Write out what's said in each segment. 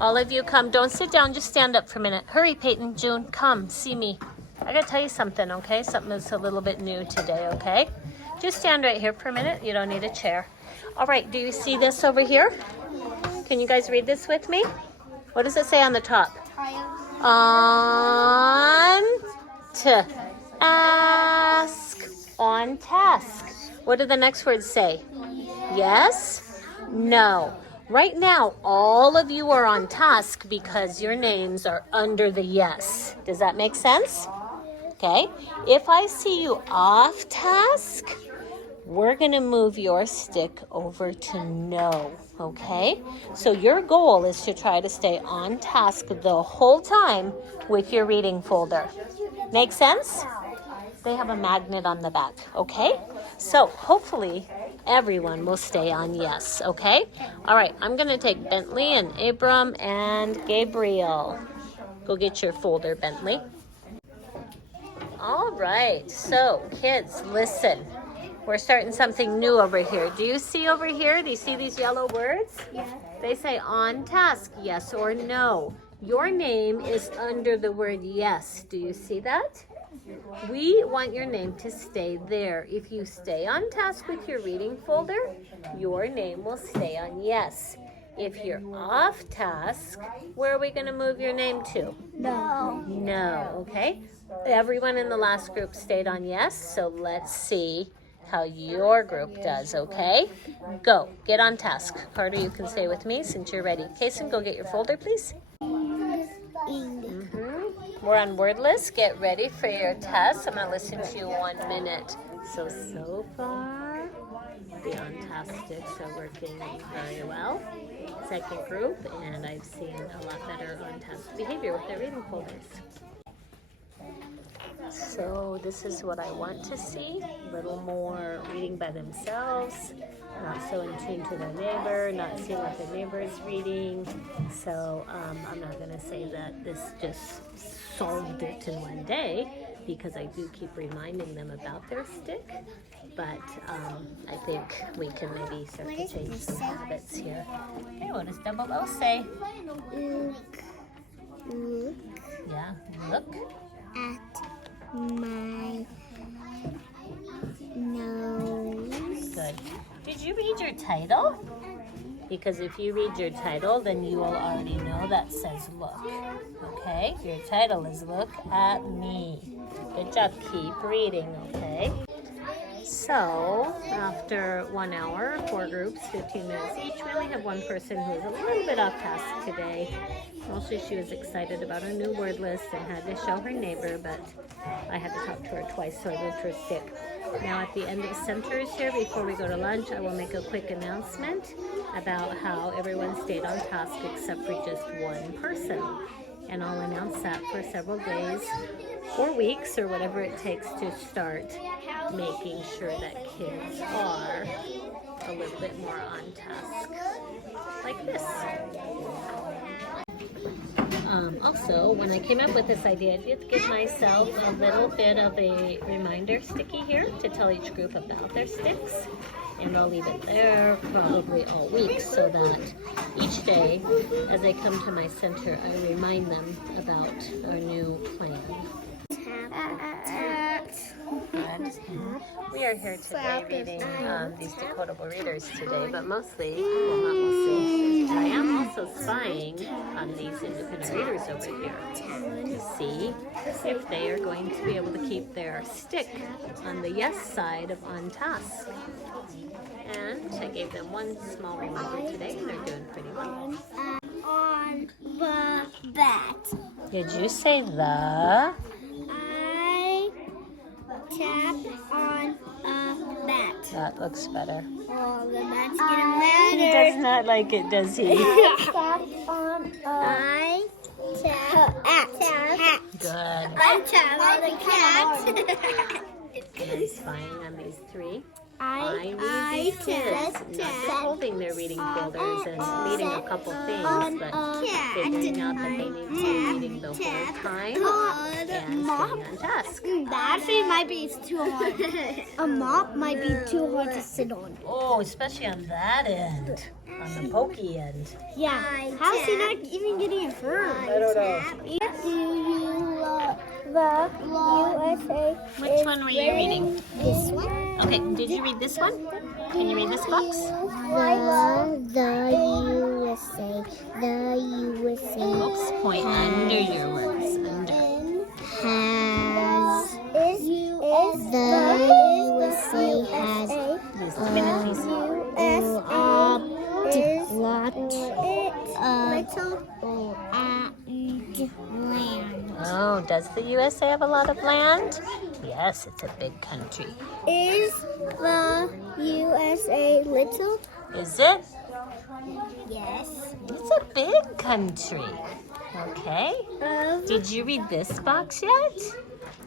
All of you come. Don't sit down. Just stand up for a minute. Hurry, Peyton, June. Come, see me. I got to tell you something, okay? Something that's a little bit new today, okay? Just stand right here for a minute. You don't need a chair. All right, do you see this over here? Can you guys read this with me? What does it say on the top? On to ask. On task. What do the next words say? Yes? No. Right now, all of you are on task because your names are under the yes. Does that make sense? Okay. If I see you off task, we're going to move your stick over to no. Okay? So your goal is to try to stay on task the whole time with your reading folder. Make sense? They have a magnet on the back. Okay? So hopefully everyone will stay on yes, okay? All right, I'm going to take Bentley and Abram and Gabriel. Go get your folder, Bentley. All right, so kids, listen. We're starting something new over here. Do you see over here? Do you see these yellow words? Yeah. They say on task, yes or no. Your name is under the word yes. Do you see that? We want your name to stay there. If you stay on task with your reading folder, your name will stay on yes. If you're off task, where are we going to move your name to? No. No, okay? Everyone in the last group stayed on yes, so let's see how your group does, okay? Go, get on task. Carter, you can stay with me since you're ready. Kason, go get your folder, please. We're on word list. Get ready for your test. I'm going to listen to you 1 minute. So far, the on-tastics are working very well. Second group, and I've seen a lot better on-task behavior with their reading folders. So this is what I want to see. A little more reading by themselves, not so in tune to their neighbor, not seeing what their neighbor is reading. So I'm not going to say that this just solved it in one day, because I do keep reminding them about their stick. But I think we can maybe start to change some habits here. Okay, what does double O say? Look. Yeah, look At my nose. Good. Did you read your title? Because if you read your title, then you will already know that says look. Okay? Your title is Look at Me. Good job. Keep reading, okay? So, after 1 hour, 4 groups, 15 minutes each, we only have one person who is a little bit off task today. Mostly she was excited about her new word list and had to show her neighbor, but I had to talk to her twice, so I moved her stick. Now at the end of centers here, before we go to lunch, I will make a quick announcement about how everyone stayed on task except for just one person. And I'll announce that for several days or weeks or whatever it takes to start making sure that kids are a little bit more on task, like this. Also, when I came up with this idea, I did give myself a little bit of a reminder sticky here to tell each group about their sticks. And I'll leave it there probably all week so that each day as I come to my center, I remind them about our new plan. We are here today reading these decodable readers today, but mostly, well, not mostly, I am also spying on these independent readers over here to see if they are going to be able to keep their stick on the yes side of on task. And I gave them one small reminder today, and they're doing pretty well. On the bat. Did you say the? I tap on a bat. That looks better. Oh, the bat's getting louder. He does not like it, does he? Tap on a. I tap at. Good. I tap on a cat. And I'm spying on these 3. I need these kids, not just holding their reading folders and reading a couple things, but figuring out that they need to be reading the whole time and staying on task. That actually might be too hard. A mop might be too hard to sit on. Oh, especially on that end, on the pokey end. Yeah. How is he not even getting it first? I don't know. Do you love the USA? Which one were you reading? This one. Okay, did you read this one? Can you read this box? The USA. The USA. Oops, point under your words. Under. Has the USA has There's the minute piece. lot land. Oh, does the USA have a lot of land? Yes, it's a big country. Is the USA little? Is it? Yes. It's a big country. Okay. Did you read this box yet?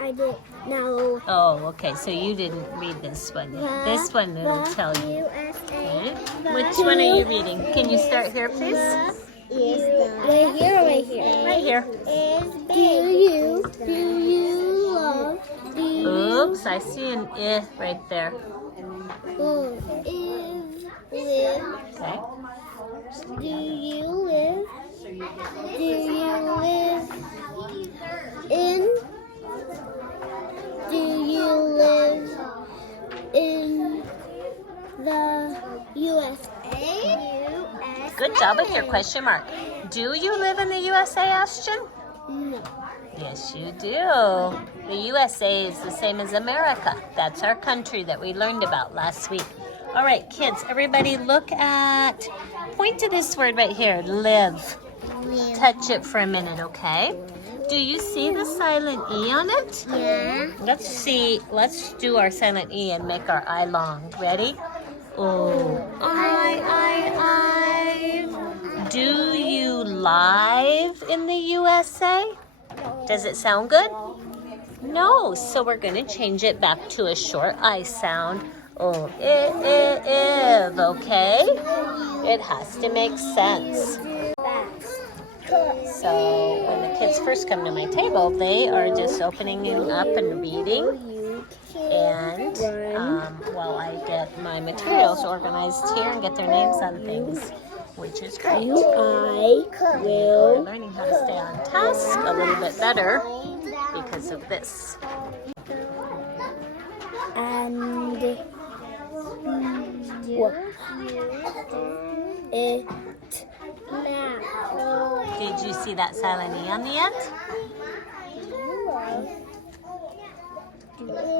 I did. No. Oh, okay. So you didn't read this one yet. This one it'll tell you. USA. Okay. Which one are you reading? Can you start here, please? Is the right here or right here? Right here. Do you love? Oops, I see an I right there. Live. Okay. Do you live? Do you live in? Do you live in the USA? Good job with your question mark. Do you live in the USA, Ashton? No. Yes, you do. The USA is the same as America. That's our country that we learned about last week. All right, kids, everybody look at, point to this word right here, live. Touch it for a minute, okay? Do you see the silent E on it? Yeah. Let's do our silent E and make our I long. Ready? Oh, I. Do you live in the USA? Does it sound good? No, so we're going to change it back to a short I sound. Oh, if, okay? It has to make sense. So when the kids first come to my table, they are just opening it up and reading. And while I get my materials organized here and get their names on things, which is great. We're learning how to stay on task a little bit better because of this. And what? It now. Did you see that silent E on the end?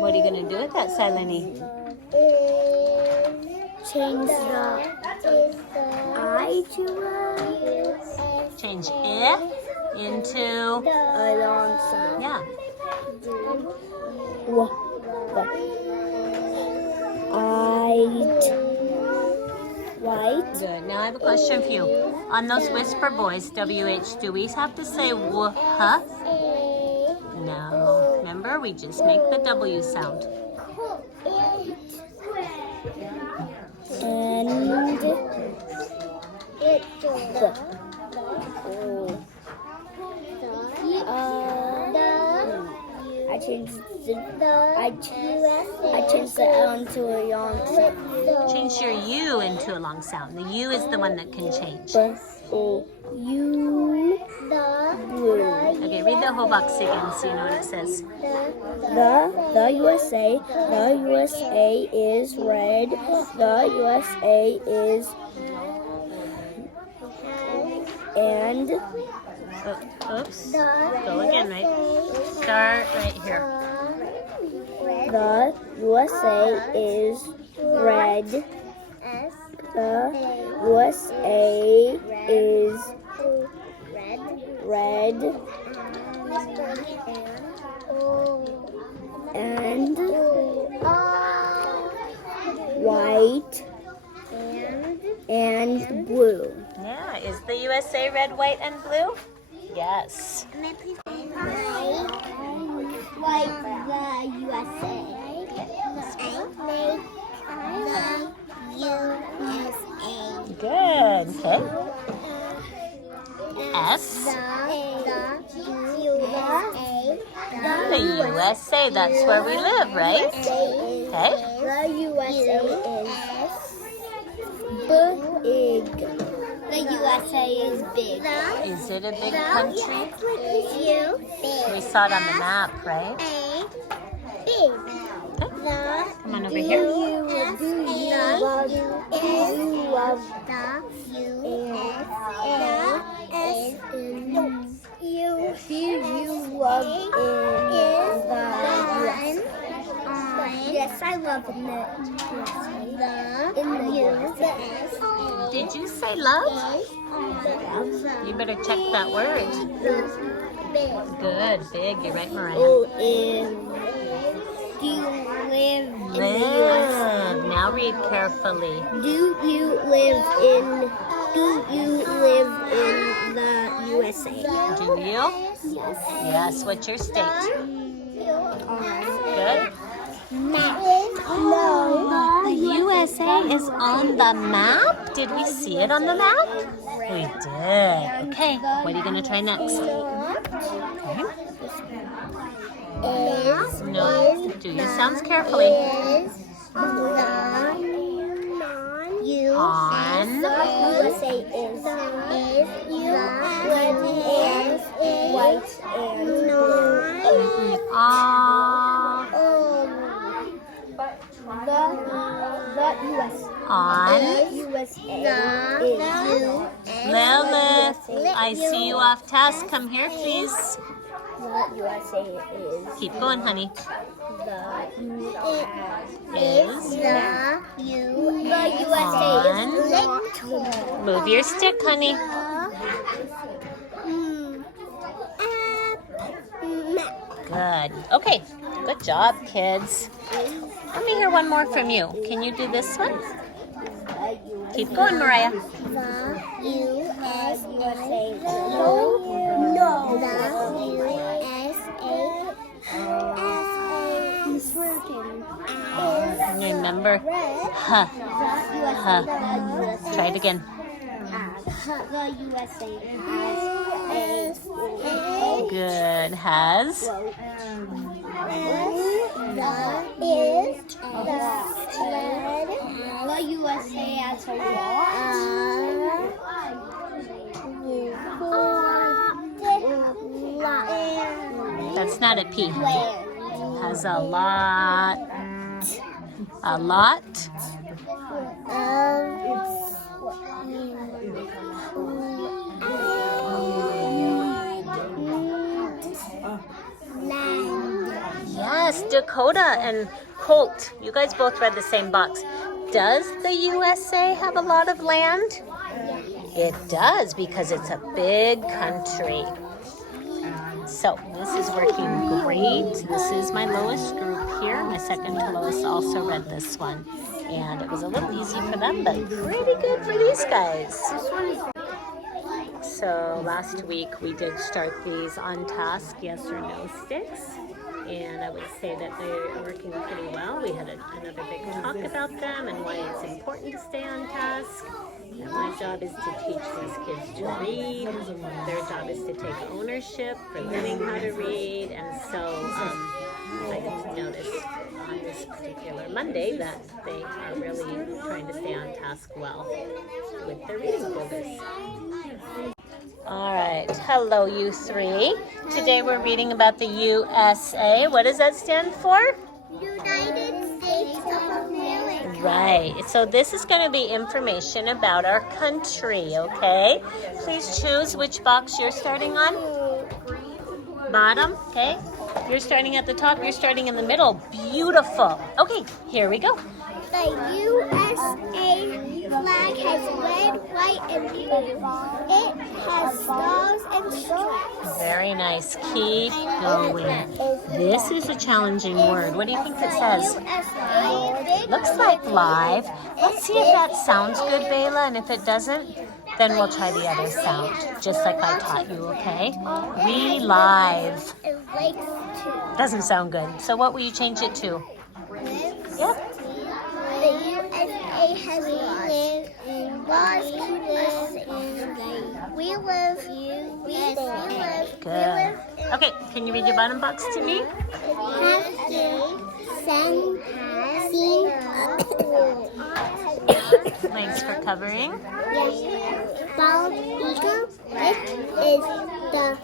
What are you going to do with that silent E? Change the I to Change I into, a long sound. yeah. White. Good. Now I have a question for you. On those whisper boys, WH, do we have to say huh? No. Remember, we just make the W sound. And I changed the L into a long sound. Change your U into a long sound. The U is the one that can change. Okay, read the whole box again so you know what it says. The USA is red. The USA is and Oops. Go again, right? Start right here. the USA is red. The USA is red and white and blue. Yeah, is the USA red, white, and blue? Yes. Like the USA. the USA. That's where we live, right? Okay. The USA is big. The USA is big. Is it a big country? Big. We saw it on the map, right? Big. Come on over here. Yes, I love in the USA. Did you say love? You better check that word. Good, big. You're right, Mariah. Do you live in the Live. Now read carefully. Do you live in the USA? Do you? Yes. What's your state? Good. No. The USA is on the map? Did we see it on the map? We did. Okay. What are you going to try next? Okay. No. Do your sounds carefully. On. USA is white and the US. On. USA Lilith, I see you off task. Come here, please. The USA is Keep going, honey. the USA On. is little. Move your stick, honey. Good. Okay. Good job, kids. Let me hear one more from you. Can you do this one? Keep going, Mariah. The USA Remember? Huh. Huh. Try it again. The USA Good. Has. The USA as a That's not a P. Has a lot. A lot. Yes, Dakota and Colt. You guys both read the same box. Does the USA have a lot of land? It does, because it's a big country. So this is working great. This is my lowest group here. My second to lowest also read this one. And it was a little easy for them, but pretty good for these guys. So last week we did start these on task yes or no sticks. And I would say that they're working pretty well. We had another big talk about them and why it's important to stay on task. And my job is to teach these kids to read. Their job is to take ownership for learning how to read. And so I noticed on this particular Monday that they are really trying to stay on task well with their reading quotas. All right. Hello, you three. Today we're reading about the USA. What does that stand for? United States of America. Right. So this is going to be information about our country, okay? Please choose which box you're starting on. Bottom, okay? You're starting at the top. You're starting in the middle. Beautiful. Okay, here we go. The USA flag has red, white, and blue. It has stars and stripes. Very nice. Keep going. This is a challenging word. What do you think it says? Looks like live. Let's see if that sounds good, Bela, and if it doesn't, then we'll try the other sound, just like I taught you, okay? We live. Doesn't sound good. So what will you change it to? Yep. The USA has lived in laws, we live Good. Okay, can you read your bottom box to me? Thanks for covering. Bald eagle. It is the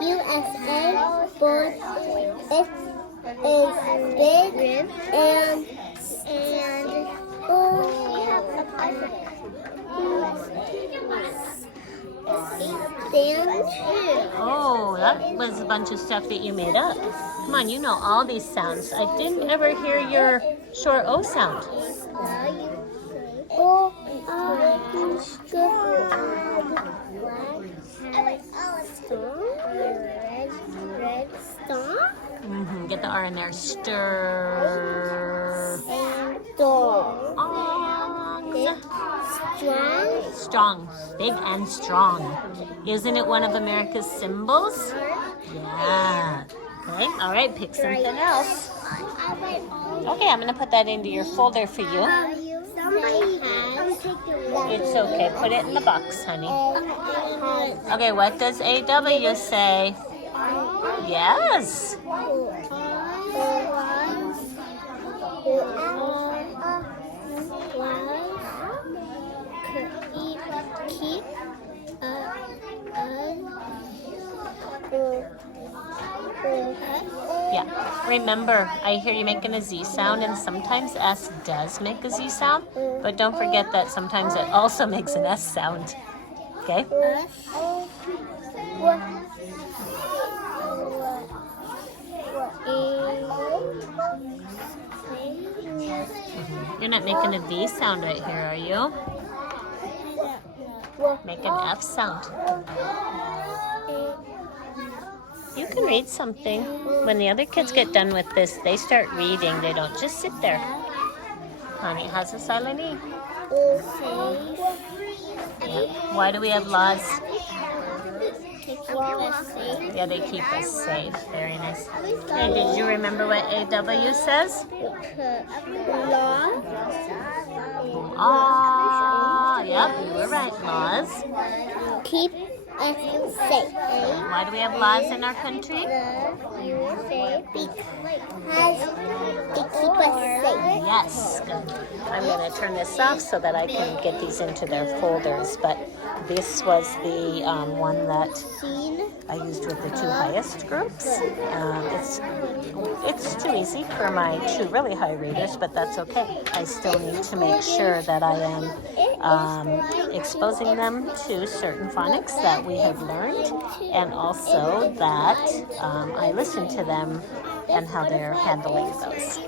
USA bird. It is big and Oh, that was a bunch of stuff that you made up. Come on, you know all these sounds. I didn't ever hear your short O sound. Red star. Get the R in there. Stir. Strong. Strong. Big and strong. Isn't it one of America's symbols? Yeah. Okay, all right, pick something else. Okay, I'm going to put that into your folder for you. It's okay. Put it in the box, honey. Okay, what does AW say? Yes. Yeah. Remember, I hear you making a Z sound, and sometimes S does make a Z sound, but don't forget that sometimes it also makes an S sound. Okay? You're not making a V sound right here, are you? Make an F sound. You can read something. When the other kids get done with this, they start reading. They don't just sit there. Honey, how's a silent E? Yeah. Why do we have laws? Yeah, they keep us safe. Very nice. And did you remember what AW says? Ah, yep, you were right. Laws. Keep us safe. Why do we have laws in our country? Because they keep us safe. Yes, good. I'm going to turn this off so that I can get these into their folders. But this was the one that I used with the two highest groups. It's too easy for my two really high readers, but that's okay. I still need to make sure that I am exposing them to certain phonics that we have learned, and also that I listen to them and how they're handling those.